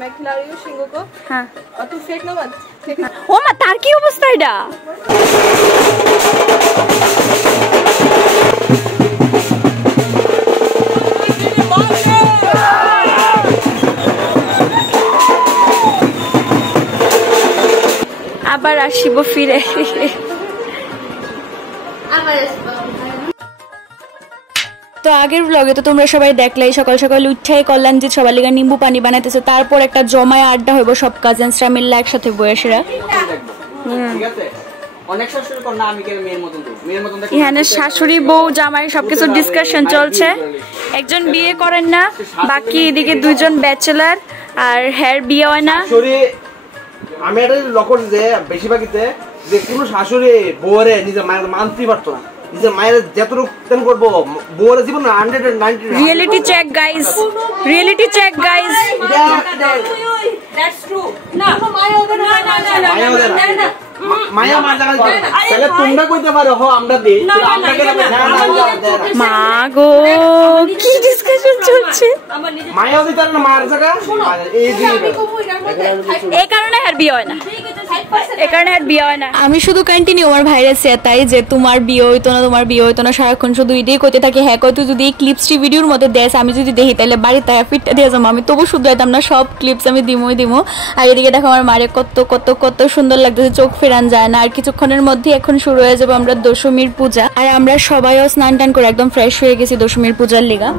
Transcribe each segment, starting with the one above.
मैं खिला रही हूँ शिंगो को। हाँ। और तू फेंकना मत। फेंकना। ओ मा तार की अवस्था এটা? আবার আসিব ফিরে। তো আগের ব্লগে তো তোমরা সবাই দেখলাই সকাল সকাল উঠাই করলাম যে সবার লিগা নিম্বু পানি বানাইতেছে, তারপর একটা জমায় আড্ডা হইব সব কাজিনসরা মিলে একসাথে বয়সেরা। ঠিক আছে, অনেক শাশুড়ি কর না, আমি কে মেয়ের মতন দেব, মেয়ের মতন দেখো এখানে শাশুড়ি বউ জামাই সবকিছু ডিসকাশন চলছে। একজন বিয়ে করেন না, বাকি এদিকে দুইজন ব্যাচেলর আর হেয়ার বিয়ে হয় না। শাশুড়ি আমি এটা লক্ষ্য যে বেশিরভাগইতে যে কোনো শাশুড়ি বউরে নিজের মায়ের মানতেই পারতো না, নিজের মায়ের যতটুকু তেন করবো বউরে জীবন 190 reality check guys, reality check guys. That's true. না মায়া ওদের না না না না মায়া মার জায়গা তাহলে তোমরা কইতে পারো হো আমরা দেই, আমরা কে না মা গো কি ডিসকাশন চলছে। মায়া ওদের তার না মার জায়গা এই যে এই কারণে হেয়ার বিয়ে হয় না, এই কারণে হেয়ার বিয়ে হয় না। আমি শুধু কন্টিনিউ আমার ভাইরে সেটাই যে তোমার বিয়ে হইতো না, তোমার বিয়ে হইতো না, সারাক্ষণ শুধু এটাই কইতে থাকি। হ্যাঁ কই তুই যদি এই ক্লিপসটি ভিডিওর মধ্যে দেশ আমি যদি দেখি তাহলে বাড়িতে ফিটটা দিয়ে যাবো, আমি তবু শুধু একদম না সব ক্লিপস আমি দিমই দিমো। আর এদিকে দেখো আমার মারে কত কত কত সুন্দর লাগতেছে, চোখ ফেরান যায় না। আর কিছুক্ষণের মধ্যে এখন শুরু হয়ে যাবে আমরা দশমীর পূজা, আর আমরা সবাইও স্নান টান করে একদম ফ্রেশ হয়ে গেছি দশমীর পূজার লিগা।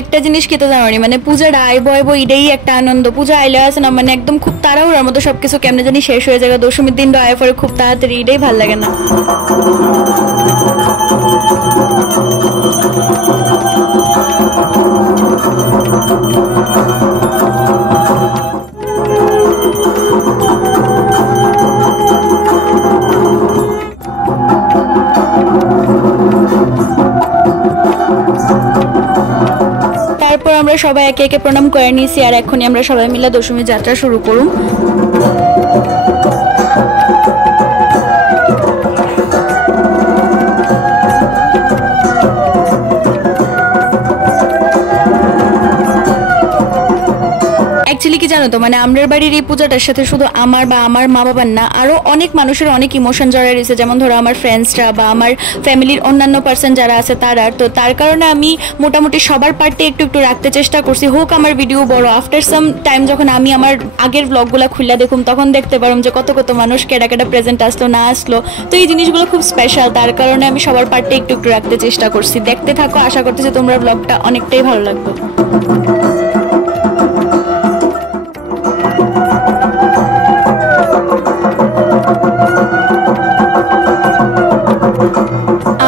একটা জিনিস কি তো জানো মানে পূজাটা আইবো আইবো এটাই একটা আনন্দ। পূজা আইলে আছে না মানে একদম খুব তাড়াহুড়ার মতো সবকিছু কেমনে জানি শেষ হয়ে যায়। দশমীর দিনটা আয় পরে খুব তাড়াতাড়ি, এটাই ভাল লাগে না। তারপর আমরা সবাই একে একে প্রণাম করে নিয়েছি, আর এখনই আমরা সবাই মিলে দশমী যাত্রা শুরু করুন। অ্যাকচুয়ালি কি জানো তো মানে আমরার বাড়ির এই পূজাটার সাথে শুধু আমার বা আমার মা বাবার না, আরো অনেক মানুষের অনেক ইমোশন জড়ায় রয়েছে। যেমন ধরো আমার ফ্রেন্ডসরা বা আমার ফ্যামিলির অন্যান্য পার্সন যারা আছে তারা। তো তার কারণে আমি মোটামুটি সবার পার্টে একটু একটু রাখতে চেষ্টা করছি। হোক আমার ভিডিও বড়, আফটার সাম টাইম যখন আমি আমার আগের ব্লগগুলো খুলে দেখুম তখন দেখতে পারুম যে কত কত মানুষ কেডা কেডা প্রেজেন্ট আসলো না আসলো। তো এই জিনিসগুলো খুব স্পেশাল, তার কারণে আমি সবার পার্টে একটু একটু রাখতে চেষ্টা করছি। দেখতে থাকো, আশা করতেছি তোমরা ব্লগটা অনেকটাই ভালো লাগবে।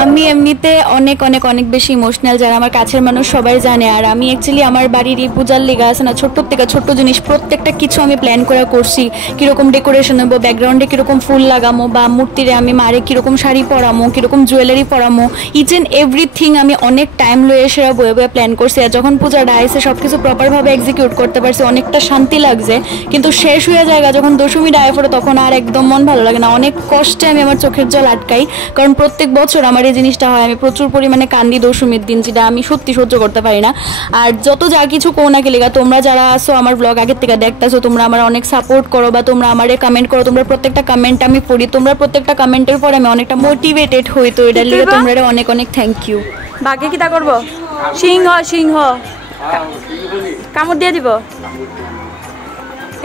আমি এমনিতে অনেক অনেক অনেক বেশি ইমোশনাল, যারা আমার কাছের মানুষ সবাই জানে। আর আমি অ্যাকচুয়ালি আমার বাড়ির এই পূজার লেগা আছে না ছোট্ট থেকে ছোট্ট জিনিস প্রত্যেকটা কিছু আমি প্ল্যান করে করছি। কিরকম ডেকোরেশন হবো, ব্যাকগ্রাউন্ডে কিরকম ফুল লাগামো, বা মূর্তিরে আমি মারে কিরকম শাড়ি পরামো, কিরকম জুয়েলারি পরামো, ইচ এন্ড এভরিথিং আমি অনেক টাইম লয়ে সেরা বয়ে বয়ে প্ল্যান করছি। আর যখন পূজাটা আইসে সবকিছু প্রপারভাবে এক্সিকিউট করতে পারছি, অনেকটা শান্তি লাগছে। কিন্তু শেষ হয়ে যায় যখন দশমীটা আয় পড়ে তখন আর একদম মন ভালো লাগে না। অনেক কষ্টে আমি আমার চোখের জল আটকাই, কারণ প্রত্যেক বছর আমার এই জিনিসটা হয়। আমি প্রচুর পরিমাণে কান্দি দশমীর দিন, যেটা আমি সত্যি সহ্য করতে পারি না। আর যত যা কিছু কোন না গেলে তোমরা যারা আসো আমার ব্লগ আগের থেকে দেখতেছো, তোমরা আমার অনেক সাপোর্ট করো বা তোমরা আমারে কমেন্ট করো। তোমরা প্রত্যেকটা কমেন্ট আমি পড়ি, তোমরা প্রত্যেকটা কমেন্টের পরে আমি অনেকটা মোটিভেটেড হই। তো এটার লিগে তোমরা অনেক অনেক থ্যাংক ইউ। বাকি কি তা করবো? সিংহ সিংহ কামড় দিয়ে দিব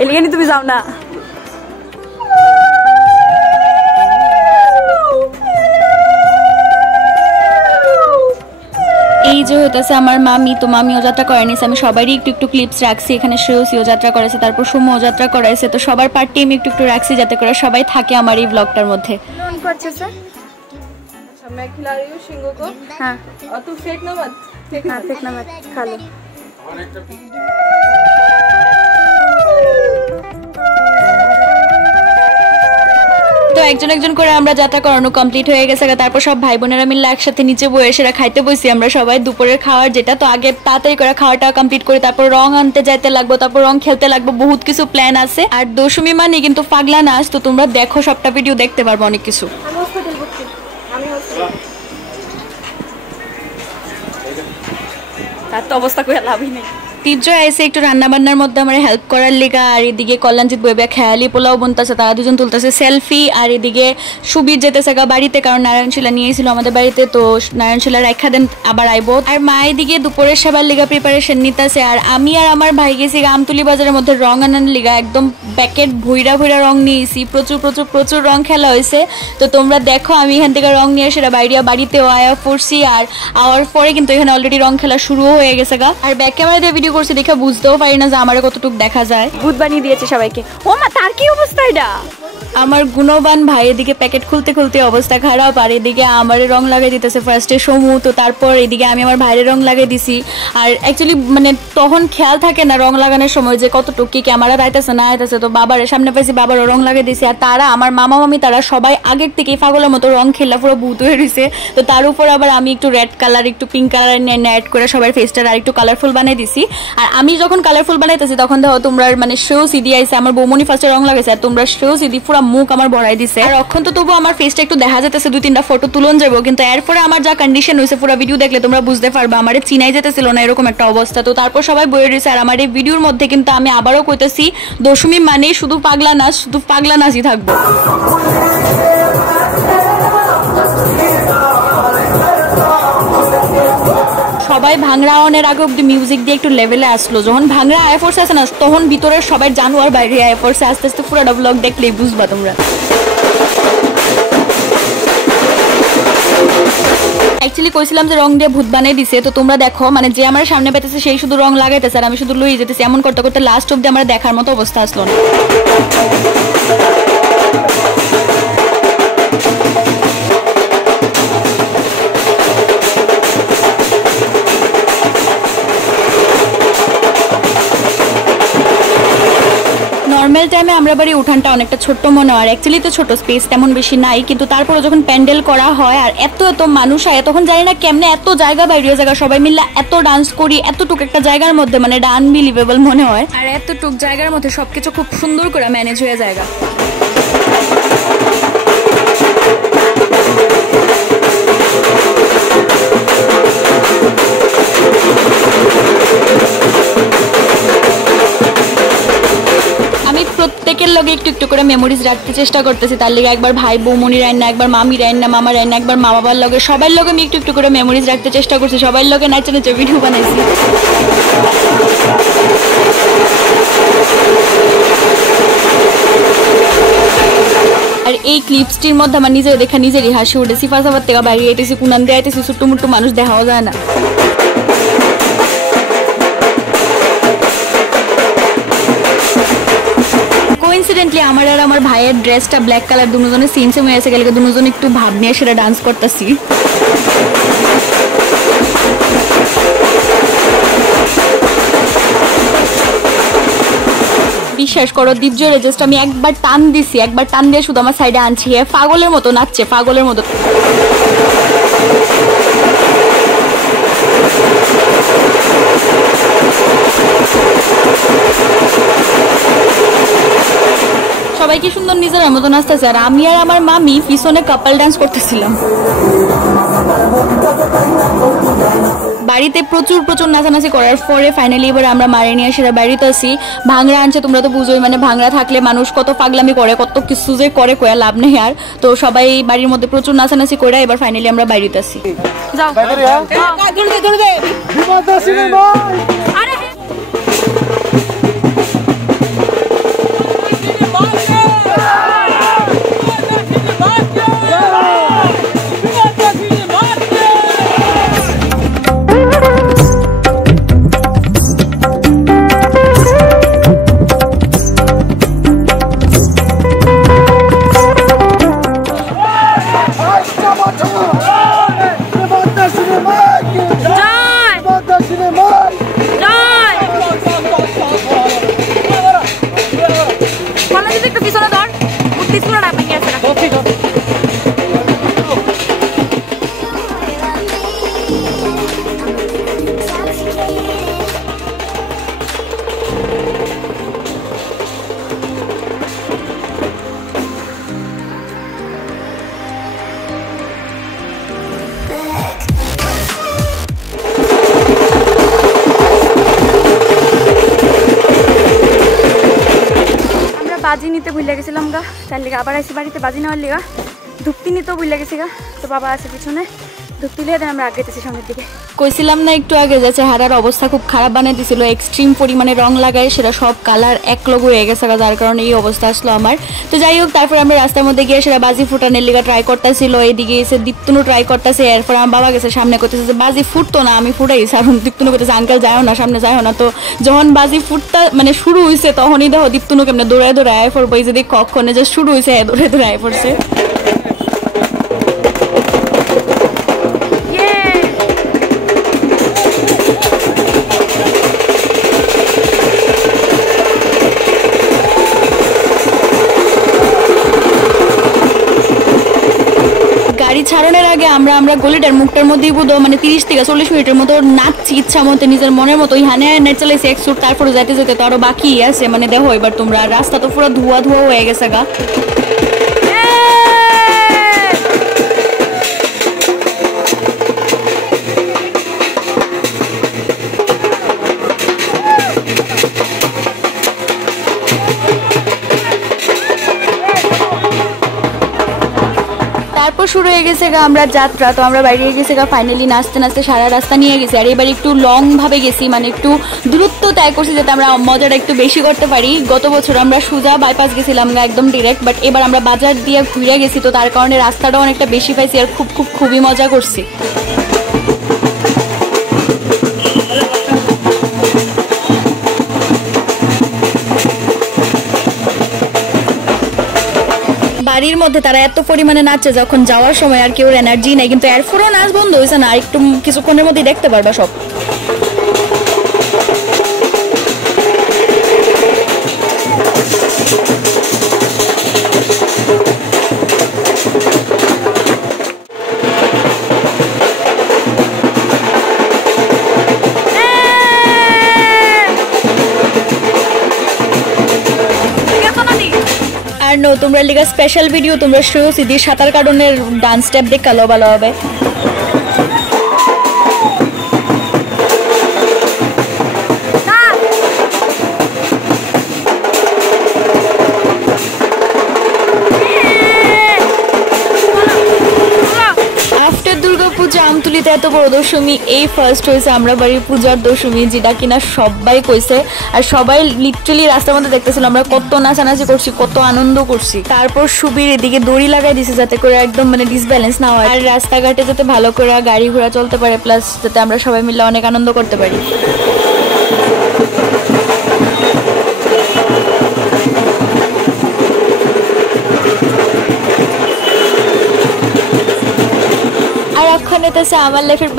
এলিগে তুমি যাও না। এই যে হইতেছে আমার মামি, তো মামিও যাত্রা করে নিছে। আমি সবারই একটু একটু ক্লিপস রাখছি। এখানে শ্রেয়সীও যাত্রা করেছে, তারপর সুমও যাত্রা করাইছে। তো সবার পার্টি আমি একটু একটু রাখছি যাতে করে সবাই থাকে আমার এই ব্লগটার মধ্যে। मैं खिला रही हूँ शिंगो को। हाँ। और तू फेंकना मत। हाँ फेंकना मत, खा लो। তো একজন একজন করে আমরা যাত্রা করানো কমপ্লিট হয়ে গেছে। তারপর সব ভাই বোনেরা মিলে একসাথে নিচে বসে সেরা খাইতে বসি আমরা সবাই দুপুরের খাওয়ার যেটা। তো আগে তাড়াতাড়ি করে খাওয়াটা কমপ্লিট করি, তারপর রং আনতে যাইতে লাগবো, তারপর রং খেলতে লাগবো, বহুত কিছু প্ল্যান আছে। আর দশমী মানে কিন্তু পাগলা নাচ। তো তোমরা দেখো, সবটা ভিডিও দেখতে পারবো অনেক কিছু। তার তো অবস্থা করে লাভই নেই। তীর্যয় আইসে একটু রান্না বান্নার মধ্যে আমার হেল্প করার লেগা, আর এদিকে কল্যাণজিৎ বইবে খেয়ালি পোলাও বনতেছে, তারা দুজন তুলতেছে সেলফি, আর এদিকে সুবীর যেতেছে গা বাড়িতে, কারণ নারায়ণশিলা নিয়েছিল আমাদের বাড়িতে, তো নারায়ণশিলা রাখা দেন আবার আইব। আর মা এদিকে দুপুরের সেবার লিগা প্রিপারেশন নিতেছে, আর আমি আর আমার ভাই গেছি আমতুলি বাজারের মধ্যে রং আনার লিগা, একদম প্যাকেট ভুইরা ভুইরা রং নিয়েছি, প্রচুর প্রচুর প্রচুর রং খেলা হয়েছে। তো তোমরা দেখো আমি এখান থেকে রং নিয়ে সেটা বাড়িতেও আয়া পড়ছি, আর আওয়ার পরে কিন্তু এখানে অলরেডি রং খেলা শুরু হয়ে গেছে গা। আর ব্যাক ক্যামেরা দিয়ে ভিডিও করছি দেখে বুঝতেও পারি না যে আমার কতটুকু দেখা যায়। ভূত বানিয়ে দিয়েছে সবাইকে। ও মা, তার কি অবস্থা এটা? আমার গুণবান ভাই এদিকে প্যাকেট খুলতে খুলতে অবস্থা খারাপ, আর এদিকে আমার রং লাগাই দিতেছে ফার্স্টে সমু, তো তারপর এদিকে আমি আমার ভাইয়ের রং লাগাই দিছি। আর অ্যাকচুয়ালি মানে তখন খেয়াল থাকে না রং লাগানোর সময় যে কতটুকু কি ক্যামেরা আইতেছে না আইতেছে, তো বাবার সামনে পাইছি, বাবারও রং লাগাই দিছি। আর তারা আমার মামা মামি তারা সবাই আগের থেকেই পাগলের মতো রং খেলা পুরো ভূত হয়ে রয়েছে। তো তার উপর আবার আমি একটু রেড কালার একটু পিঙ্ক কালার অ্যাড করে সবার ফেসটা আর একটু কালারফুল বানাই দিছি। আর আমি যখন কালারফুল বানাইতেছি তখন দেখো তোমরা মানে সেও সিডি আইছে, আমার বৌমনি ফার্স্টে রং লাগাইছে, আর তোমরা সেও সিডি পুরো মুখ আমার ভরাই দিছে। আর অখন তো তবু আমার ফেসটা একটু দেখা যেতেছে, 2-3টা ফটো তুলন যাবো, কিন্তু এরপরে আমার যা কন্ডিশন হয়েছে পুরো ভিডিও দেখলে তোমরা বুঝতে পারবা আমার চিনাই যেতেছিল না এরকম একটা অবস্থা। তো তারপর সবাই বয়ে রয়েছে। আর আমার এই ভিডিওর মধ্যে কিন্তু আমি আবারও কইতেছি, দশমী মানে শুধু পাগলা নাচই থাকবো। সবাই ভাংরা অনের আগে অব্দি মিউজিক দিয়ে একটু লেভেলে আসলো, যখন ভাংরা আয় ফোর্স আছে না তখন ভিতরের সবাই জানুয়ার বাইরে আয় ফোর্সে আস্তে আস্তে পুরো ব্লগ দেখলেই বুঝবা তোমরা। অ্যাকচুয়ালি কইছিলাম যে রং দিয়ে ভূত বানাই দিছে, তো তোমরা দেখো মানে যে আমার সামনে পেতেছে সেই শুধু রং লাগাইতেছে আর আমি শুধু লইয়ে যেতেছি, এমন করতে করতে লাস্ট অব্দি আমার দেখার মতো অবস্থা আসলো না। নর্মাল টাইমে আমরা বাড়ি উঠানটা অনেকটা ছোট্ট মনে হয়, অ্যাকচুয়ালি তো ছোট, স্পেস তেমন বেশি নাই, কিন্তু তারপরে যখন প্যান্ডেল করা হয় আর এত এত মানুষ হয় তখন জানি না কেমনে এত জায়গা বাইরে জায়গা সবাই মিলে এত ডান্স করি এতটুকু একটা জায়গার মধ্যে, মানে এটা আনবিলিভেবল মনে হয়। আর এতটুকু জায়গার মধ্যে সবকিছু খুব সুন্দর করে ম্যানেজ হয়ে জায়গা। প্রত্যেকের লগে একটু একটু করে মেমোরিজ রাখতে চেষ্টা করতেছি, তার লিগে একবার ভাই বৌমনি রান্না, একবার মামি রান্না, মামা রান্না, একবার মা বাবার লগে সবার লগে আমি একটু একটু করে মেমোরিজ রাখতে চেষ্টা করছি, সবার লগে নাচে নাচে ভিডিও বানাইছি। আর এই ক্লিপসটির মধ্যে আমার নিজের দেখা নিজেরই হাসি উঠেছি, ফাঁসাবার থেকে বাইরে আইতেছি, কুনান দিয়ে আইতেছি, ছোট্ট মোট্ট মানুষ দেখাও যায় না। কোইন্সিডেন্টলি আমার আর আমার ভাইয়ের ড্রেসটা ব্ল্যাক কালার, দুজনের সেম সেম হয়ে গেলে দুজন একটু ভাব নিয়ে সেটা ডান্স করতেছি। বিশ্বাস করো দীপজোরে জাস্ট আমি একবার টান দিছি, একবার টান দিয়ে শুধু আমার সাইডে আনছি, পাগলের মতো নাচছে, পাগলের মতো। সবাই কি সুন্দর নিজের মতো নাচতেছে, আর আমি আর আমার মামি পিছনে কাপল ডান্স করতেছিলাম। বাড়িতে প্রচুর প্রচুর নাচানাচি করার পরে ফাইনালি এবার আমরা মারে নিয়ে সেটা বাড়িতে আসি। ভাংরা আনছে, তোমরা তো বুঝোই মানে ভাংরা থাকলে মানুষ কত পাগলামি করে, কত কিছু যে করে কয়া লাভ নেই। আর তো সবাই বাড়ির মধ্যে প্রচুর নাচানাচি করে এবার ফাইনালি আমরা বাড়িতে আসি। যাও নিতে ভুলে গেছিলাম গা, তার লিগা আবার আইসি বাড়িতে বাজি নেওয়ার লিগা। ধুপতি নিতেও ভুলে গেছি গা, তো বাবা আছে পিছনে, ধুপতি লিয়ে দেন আমরা আগেতেছি সামনের দিকে। কইছিলাম না একটু আগে যে চেহারার অবস্থা খুব খারাপ বানিয়ে দিছিল, এক্সট্রিম পরিমাণে রং লাগায় সেটা সব কালার এক লগ হয়ে গেছে, যার কারণে এই অবস্থা আসলো আমার। তো যাই হোক, তারপর আমরা রাস্তার মধ্যে গিয়ে সেটা বাজি ফুটানোর লিগা ট্রাই করতেছিল, এইদিকে এসে দীপ্তনু ট্রাই করতেছে। এরপর আমার বাবা গেছে সামনে করতেছে যে বাজি ফুটতো না, আমি ফুটাইছি। আর দীপ্তনু করতেছে আঙ্কেল যাও না, সামনে যাও না। তো যখন বাজি ফুটটা মানে শুরু হয়েছে তখনই দেখো দীপ্তনু কেমনে দৌড়ায় দৌড়ায় আয় পড়বো, এই যদি কখনে যে শুরু হয়েছে দৌড়ে দৌড়ে আয় পড়ছে। গাড়ি ছাড়ানোর আগে আমরা গলিটার মুখটার মধ্যেই বুধো মানে 30 থেকে 40 মিনিটের মতো নাচছি ইচ্ছা মতো, নিজের মনের মতো হানে নেট চালাইছি এক সুট। তারপরে যাইতে যেতে তো আরো বাকি আছে, মানে দেখো এবার তোমরা রাস্তা তো পুরো ধোয়া ধোয়া হয়ে গেছে গা। তারপর শুরু হয়ে গেছে গা আমরা যাত্রা। তো আমরা বাইরে গেছি গা ফাইনালি, নাচতে নাচতে সারা রাস্তা নিয়ে গেছি। আর এবার একটু লং ভাবে গেছি, মানে একটু দূরত্ব তয় করছি যাতে আমরা মজাটা একটু বেশি করতে পারি। গত বছর আমরা সোজা বাইপাস গেছিলাম গা একদম ডিরেক্ট, বাট এবার আমরা বাজার দিয়ে ঘুরে গেছি, তো তার কারণে রাস্তাটা অনেকটা বেশি পাইছি আর খুবই মজা করছি। বাড়ির মধ্যে তারা এত পরিমাণে নাচছে যখন যাওয়ার সময় আর কেউ এনার্জি নাই, কিন্তু এরপরও নাচ বন্ধ হয়েছে না, আর একটু কিছুক্ষণের মধ্যে দেখতে পারবা সব। আর নো, তোমরা লিগা স্পেশাল ভিডিও তোমরা শ্রেয়সী দিয়ে সাঁতার কাটনের ডান্স স্টেপ দেখালো ভালো হবে। আমতুলিতে এত বড় দশমী এই ফার্স্ট হয়েছে আমরা বাড়ির পূজার দশমী, যেটা কিনা সবাই কইছে। আর সবাই লিটারালি রাস্তার মধ্যে দেখতেছিল আমরা কত নাচানাচি করছি, কত আনন্দ করছি। তারপর সুবীর এদিকে দড়ি লাগাই দিছে যাতে করে একদম মানে ডিসব্যালেন্স না হয়, আর রাস্তাঘাটে যাতে ভালো করে গাড়ি ঘোড়া চলতে পারে, প্লাস যাতে আমরা সবাই মিলে অনেক আনন্দ করতে পারি। আমার লাইফের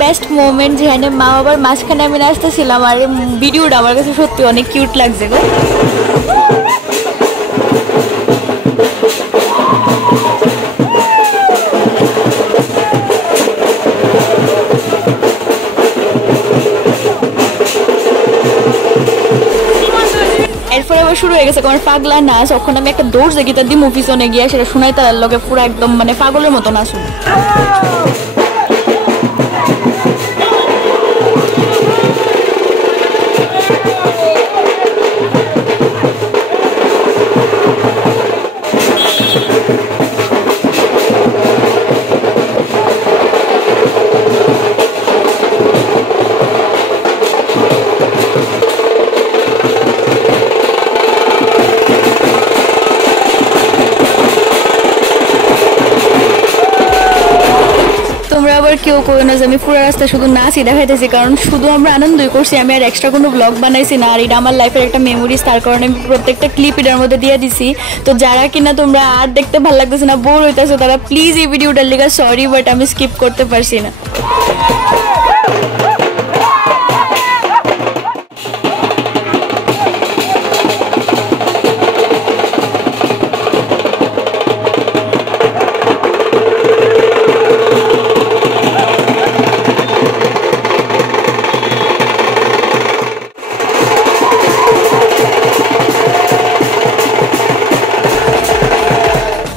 বেস্ট মোমেন্ট, যেখানে মা বাবার মাঝখানে আমি নাচতেছিলাম, আর ভিডিওটা আমার কাছে সত্যি অনেক কিউট লাগছে গো। এরপরে আবার শুরু হয়ে গেছে আমার পাগলা নাচ। তখন আমি একটা দৌড় দেখি তার দিয়ে মুভিজনে গিয়ে সেটা শোনাই তার লগে পুরো একদম মানে পাগলের মতো নাচুন। কেউ কই না যে আমি পুরো রাস্তা শুধু নাচই দেখাইতেছি, কারণ শুধু আমরা আনন্দই করছি, আমি আর এক্সট্রা কোনো ব্লগ বানাইছি না। আর এটা আমার লাইফের একটা মেমোরিজ, তার কারণে আমি প্রত্যেকটা ক্লিপ এটার মধ্যে দিয়ে দিছি। তো যারা কিনা তোমরা আর দেখতে ভালো লাগতেছে না, বোর হইতেছে, তারা প্লিজ এই ভিডিওটার লেগে সরি, বাট আমি স্কিপ করতে পারছি না।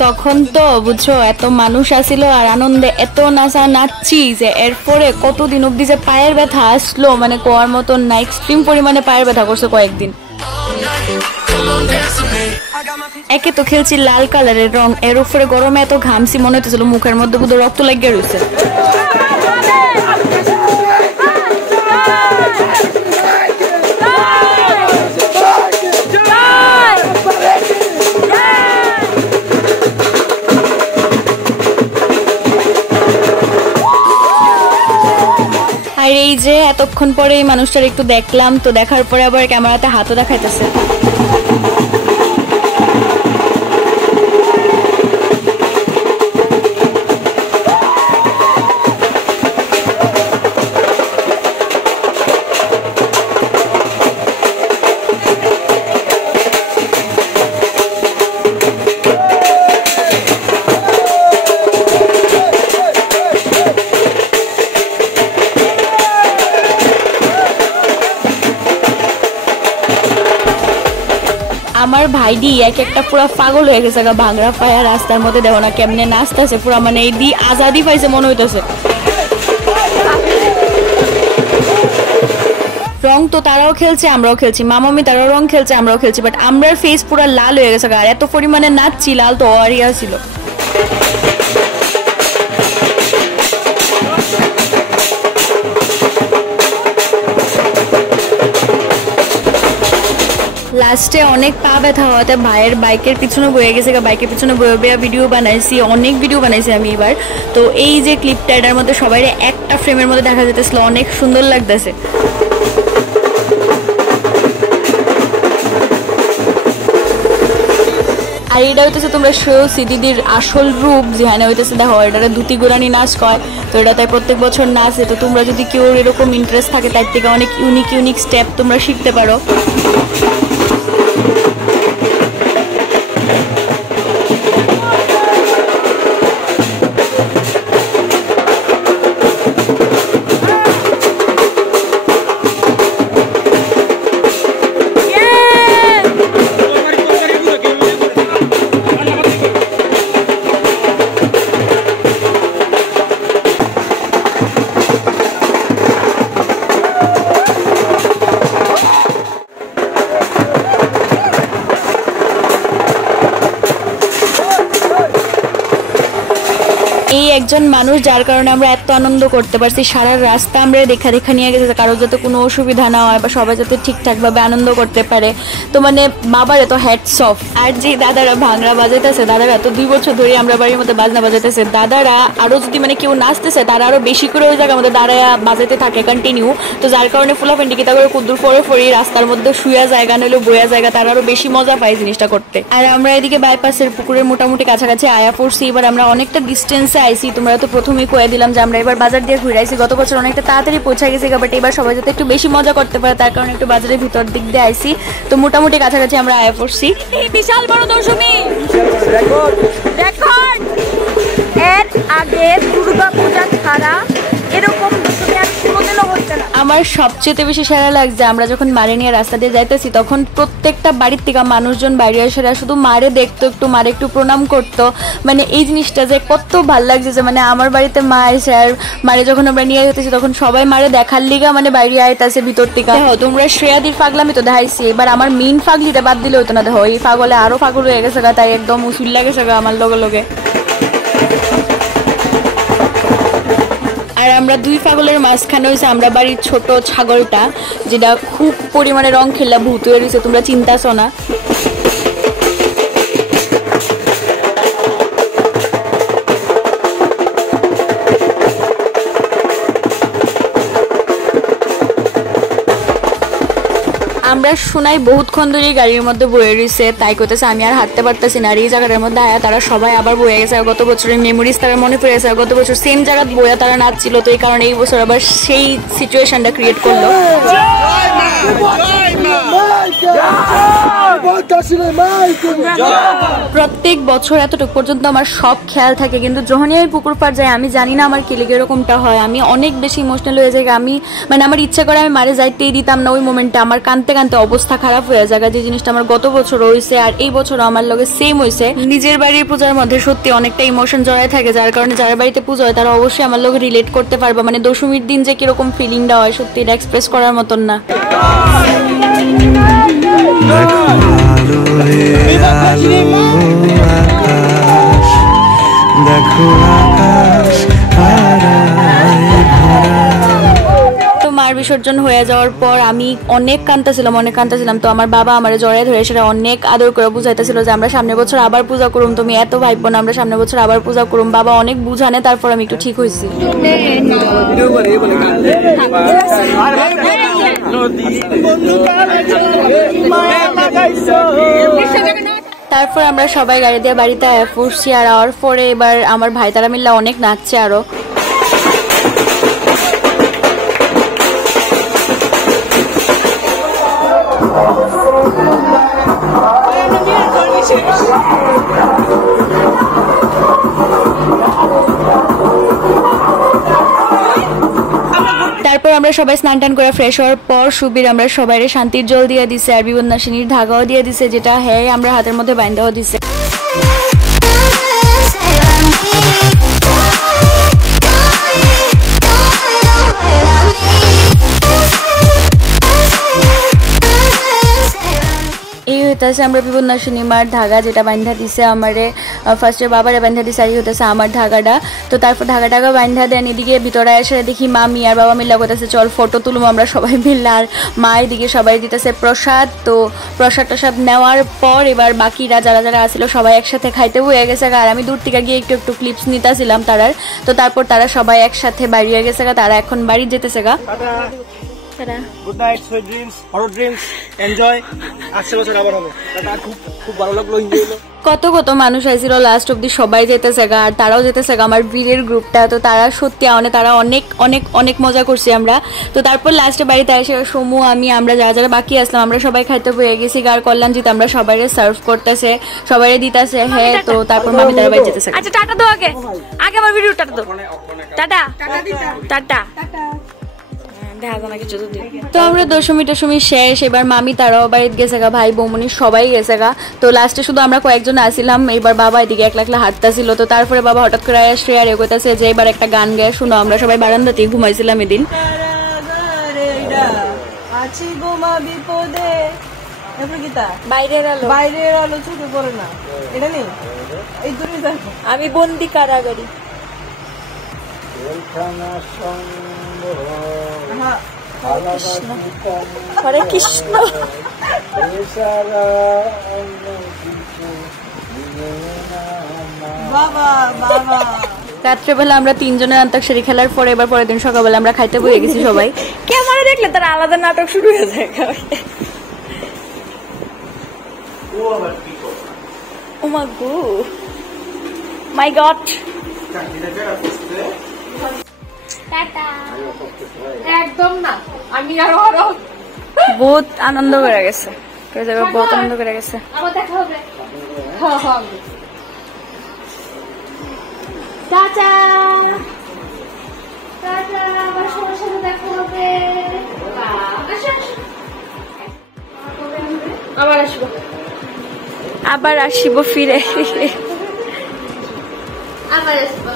তখন তো বুঝছো এত মানুষ আসিল আর আনন্দে এত নাচছি যে এরপরে কতদিন অব্দি যে পায়ের ব্যথা আসলো মানে কোয়ার মতন না, এক্সট্রিম পরিমাণে পায়ের ব্যথা করছে কয়েকদিন। একে তো খেলছি লাল কালারের রং, এর উপরে গরমে এত ঘামছি মনে হইতেছিল মুখের মধ্যে বুধ রক্ত লাগিয়ে রয়েছে। আর এই যে এতক্ষণ পরে এই মানুষটার একটু দেখলাম, তো দেখার পরে আবার ক্যামেরাতে হাতও দেখাইতেছে। আমার ভাইডি এক একটা পুরা পাগল হয়ে গেছে ভাঙরা পায়া রাস্তার মধ্যে, দেখো না কেমনে নাচতেছে পুরা, মানে এই দি আজাদি পাইছে মনে হইতেছে। রং তো তারাও খেলছে আমরাও খেলছি, মামামি তারাও রং খেলছে আমরাও খেলছি, বাট আমরার ফেস পুরা লাল হয়ে গেছে আর এত পরিমাণে নাচছি, লাল তো অরিয়া ছিল। লাস্টে অনেক পা ব্যথা হওয়াতে ভাইয়ের বাইকের পিছনে বয়ে গেছে, বাইকের পিছনে বয়ে বয়ে ভিডিও বানাইছি, অনেক ভিডিও বানাইছি আমি এবার। তো এই যে ক্লিপটা এটার মধ্যে সবাই একটা ফ্রেমের মধ্যে দেখা যেতেছিল, অনেক সুন্দর লাগতেছে। আর এটা হইতেছে তোমরা শ্রেয়সী দিদির আসল রূপ, যেখানে হইতেছে দেখো এটা ধুতি গোরানি নাচ কয়, তো এটা তাই প্রত্যেক বছর নাচে। তো তোমরা যদি কেউ এরকম ইন্টারেস্ট থাকে তার থেকে অনেক ইউনিক স্টেপ তোমরা শিখতে পারো। এই একজন মানুষ যার কারণে আমরা এত আনন্দ করতে পারছি, সারা রাস্তা আমরা দেখা নিয়ে গেছে, কারোর যাতে কোনো অসুবিধা না হয় বা সবাই যাতে ঠিকঠাকভাবে আনন্দ করতে পারে। তো মানে বাবার এত হ্যাটস অফ। আর যে দাদারা ভাঙরা বাজাইতেছে, দাদারা তো 2 বছর ধরে আমরা বাড়ির মধ্যে বাজনা বাজাইতেছে, দাদারা আরো যদি মানে কেউ নাচতেছে তারা আরো বেশি করে ওই জায়গার মধ্যে দাঁড়ায় বাজাইতে থাকে কন্টিনিউ। তো যার কারণে ফুলাফেন্ডি কি তারপরে কুদ্দুর ফরে রাস্তার মধ্যে শুয়া জায়গা নইলে বয়া জায়গা, তারা আরো বেশি মজা পায় জিনিসটা করতে। আর আমরা এদিকে বাইপাসের পুকুরের মোটামুটি কাছাকাছি আয়া পড়ছি, এবার আমরা অনেকটা ডিস্টেন্সে আইছি। তোমরা তো প্রথমেই কয়ে দিলাম যে আমরা এবার বাজার দিয়ে ঘুরে আইছি, গত বছর অনেকটা তাড়াতাড়ি পৌঁছে গেছি, বাট এবার সবাই যাতে একটু বেশি মজা করতে পারে তার কারণে একটু বাজারের ভিতর দিক দিয়ে আইছি। তো মোটামুটি কাছাকাছি আমরা আয়া পড়ছি। বিশাল বড় দর্শনী রেকর্ড এর আগে দুর্গা পূজা ছাড়া এরকম দর্শনী আর কোনোদিনও হচ্ছে না। আমার সবচেয়ে বেশি সেরা লাগছে আমরা যখন মারে নিয়ে রাস্তা দিয়ে যাইতেছি, তখন প্রত্যেকটা বাড়ির থেকে মানুষজন বাইরে এসে শুধু মারে দেখতো, একটু মারে একটু প্রণাম করতো। মানে এই জিনিসটা যে কত ভালো লাগছে, যে মানে আমার বাড়িতে মা এসে আর মারে যখন আমরা নিয়ে যেতেছি তখন সবাই মারে দেখার লিগা মানে বাইরে আইতাছে ভিতর থেকে। দেখো তোমরা শ্রেয়াদির পাগলামি তো দেখাইছি, এবার আমার মেইন পাগলিটা বাদ দিলে হইতো না। দেখো এই পাগলে আরো পাগল হয়ে গেছে, তাই একদম উসুল লাগেছে আমার লগে লগে। আর আমরা 2 পাগলের মাঝখানে হয়েছে আমরা বাড়ির ছোট ছাগলটা, যেটা খুব পরিমাণে রং খেলা ভূত হয়ে রয়েছে, তোমরা চিন্তাছো না। আমরা শোনাই বহুতক্ষণ ধরে গাড়ির মধ্যে বয়ে রয়েছে, তাই করতেছে আমি আর হাঁটতে পারতেছি না। আর এই জায়গাটার মধ্যে আয়া তারা সবাই আবার বয়ে গেছে, গত বছরের মেমোরিজ তারা মনে পড়ে গেছে, গত বছর সেম জায়গা বইয়া তারা নাচছিল, তো এই কারণে এই বছর আবার সেই সিচুয়েশনটা ক্রিয়েট করলো। প্রত্যেক বছর এতটুকু পর্যন্ত আমার সব খেয়াল থাকে, কিন্তু যখনই আমি পুকুর পাড় যাই আমি জানি না আমার কি লেগে এরকমটা হয়, আমি অনেক বেশি ইমোশনাল হয়ে যাই। আমি মানে আমার ইচ্ছা করে আমি মারে যাইতেই দিতাম না ওই মোমেন্টে, আমার কানতে কানতে অবস্থা খারাপ হয়ে যায়। যে জিনিসটা আমার গত বছর হয়েছে আর এই বছর আমার লগে সেম হয়েছে। নিজের বাড়ির পূজার মধ্যে সত্যি অনেকটা ইমোশন জড়ায় থাকে, যার কারণে যারা বাড়িতে পুজো হয় তারা অবশ্যই আমার লগে রিলেট করতে পারবে। মানে দশমীর দিন যে কিরকম ফিলিংটা হয় সত্যি এটা এক্সপ্রেস করার মতন না। আলোয় আলো আকাশ, দেখো আকাশ হারায় ভরা। তো মার বিসর্জন হয়ে যাওয়ার পর আমি অনেক কাঁদতেছিলাম। তো আমার বাবা আমার জড়ায় ধরে সেটা অনেক আদর করে বুঝাইতেছিল যে আমরা সামনের বছর আবার পূজা করুম, তুমি এত ভাইবো না, আমরা সামনের বছর আবার পূজা করুম। বাবা অনেক বুঝানে, তারপর আমি একটু ঠিক হয়েছি। তারপর আমরা সবাই গাড়ি দিয়ে বাড়িতে পড়ছি, আর আওয়ার পরে এবার আমার ভাই তারা মিল্লা অনেক নাচছে আরো। তারপর আমরা সবাই স্নান টান করে ফ্রেশ হওয়ার পর সুবীর আমরা সবাই শান্তির জল দিয়ে দিছে আর বিবন্যাসিনীর ধাগাও দিয়ে দিছে, যেটা হ্যাঁ আমরা হাতের মধ্যে বাইন্ধাও দিছে। এই হইতেছে আমরা বিবন্যাসিনী মার ধাগা, যেটা বান্ধা দিছে আমারে ফার্স্টে বাবারে বান্ধা দিছে, আর এই হইতেছে আমার ধাগাটা। তো তারপর ধাগা বান্ধা দেন, এদিকে ভিতরে এসে দেখি মামি আর বাবা মিল্লা করতেছে চল ফটো তুলুম আমরা সবাই মিললে, আর মা এদিকে সবাই দিতেছে প্রসাদ। তো প্রসাদ নেওয়ার পর এবার বাকিরা যারা যারা আসছিল সবাই একসাথে খাইতে বয়ে গেছে, আর আমি দূর থেকে গিয়ে একটু ক্লিপস নিতেছিলাম তারার। তো তারপর তারা সবাই একসাথে বাড়ি হয়ে গেছে, তারা এখন বাড়ি যেতেছে গা। Good night, sweet dreams, horror dreams, enjoy. আসছে বছর আবার হবে। খুব ভালো লাগলো, এনজয় হলো। কত মানুষ আইছিল লাস্ট অব্দি, সবাই যেতেছে গা, আর তারাও যেতেছে গা আমার বীরের গ্রুপটা। তো তারা সত্যি তারা অনেক অনেক অনেক মজা করছি আমরা। তো তারপর লাস্টে বাড়িতে এসে সমু আমরা যারা যারা বাকি আসলাম আমরা সবাই খাইতে বয়ে গেছি, আর কল্যাণজিৎ আমরা সবাই সার্ভ করতেছে, সবাই দিতেছে। হ্যাঁ, তো তারপর মামি তারা বাড়ি যেতেছে। আচ্ছা টাটা দাও, আগে আমার ভিডিও টাটা দাও। Tata tata. তো আমরা দশমী শেষ, এবার মামি তারাও বাড়িতে গেছে গা, ভাই বৌমনি সবাই গেছে গা। তো লাস্টে শুধু আমরা কয়েকজন আসিলাম, এইবার বাবা এদিকে একলা হাঁটতেছিল। তো তারপরে বাবা হঠাৎ করে আসছে আর এগোতেছে যে এবার একটা গান গায়ে শুনো। আমরা সবাই বারান্দাতেই ঘুমাইছিলাম এদিন। বাইরের আলো চোখে পড়ে না, এটা নেই, এই দূরে আমি বন্দি কারাগারি। হরে কৃষ্ণ। রাত্রেবেলা আমরা তিনজনের অন্তাক্ষরী খেলার পরে এবার পরের দিন সকালবেলা আমরা খাইতে বসে গেছি সবাই। ক্যামেরা দেখলে তার আলাদা নাটক শুরু হয়ে যায়। ও মা গো, মাই গড। একদম না, আমি আরো বহুত আনন্দ করে গেছে, বহুত আনন্দ করে গেছে। আবার দেখা হবে। টাটা টাটা, আবার সবার সাথে দেখা হবে। আবার আসিব ফিরে। আবার আসবো।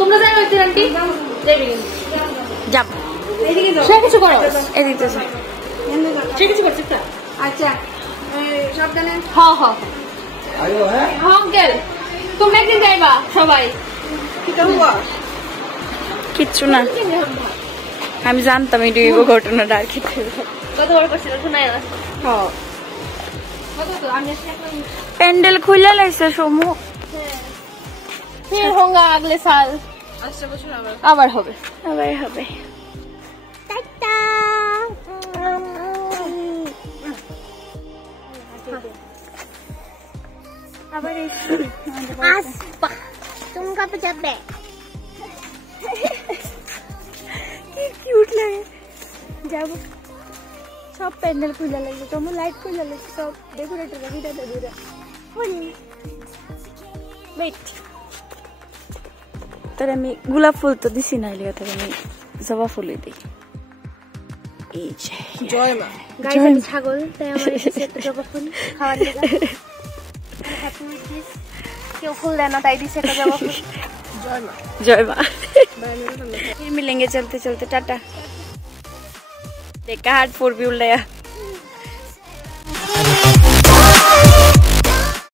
তোমরা জানো আন্টি যাব সে কিছু করো, এদিকে সে কিছু করছে। আচ্ছা সাবধানে। আঙ্কেল তোমরা একদিন যাইবা সবাই। কিচ্ছু না, আমি জানতাম এই ঘটনাটা আর কি। কত বড় করছিল শোনাই না। প্যান্ডেল খুলে লাইছে সমু। फिर होगा अगले साल, আবার হবে। तुम कब जाबे? কি কিউট লাগে। যাব সব প্যান্ডেল খুলে লাগছে, তোমার লাইট খুলে লাগছে, সব ডেকোরেটর রেডি দূরে। ওয়েট, তোর আমি গোলাপ ফুল তো দিছি না, লিগা তোর আমি জবা ফুলই দিই। এই যে জয় মা। গাইস আমি ছাগল, তাই আমার এসে একটা জবা ফুল খাওয়ার লাগা। হ্যাপি উইথ কেউ ফুল দেয় না, তাই দিছে একটা জবা ফুল। জয় মা। জয় মা। फिर मिलेंगे चलते चलते, टाटा। টেকা হাট পড়বি উল্লাইয়া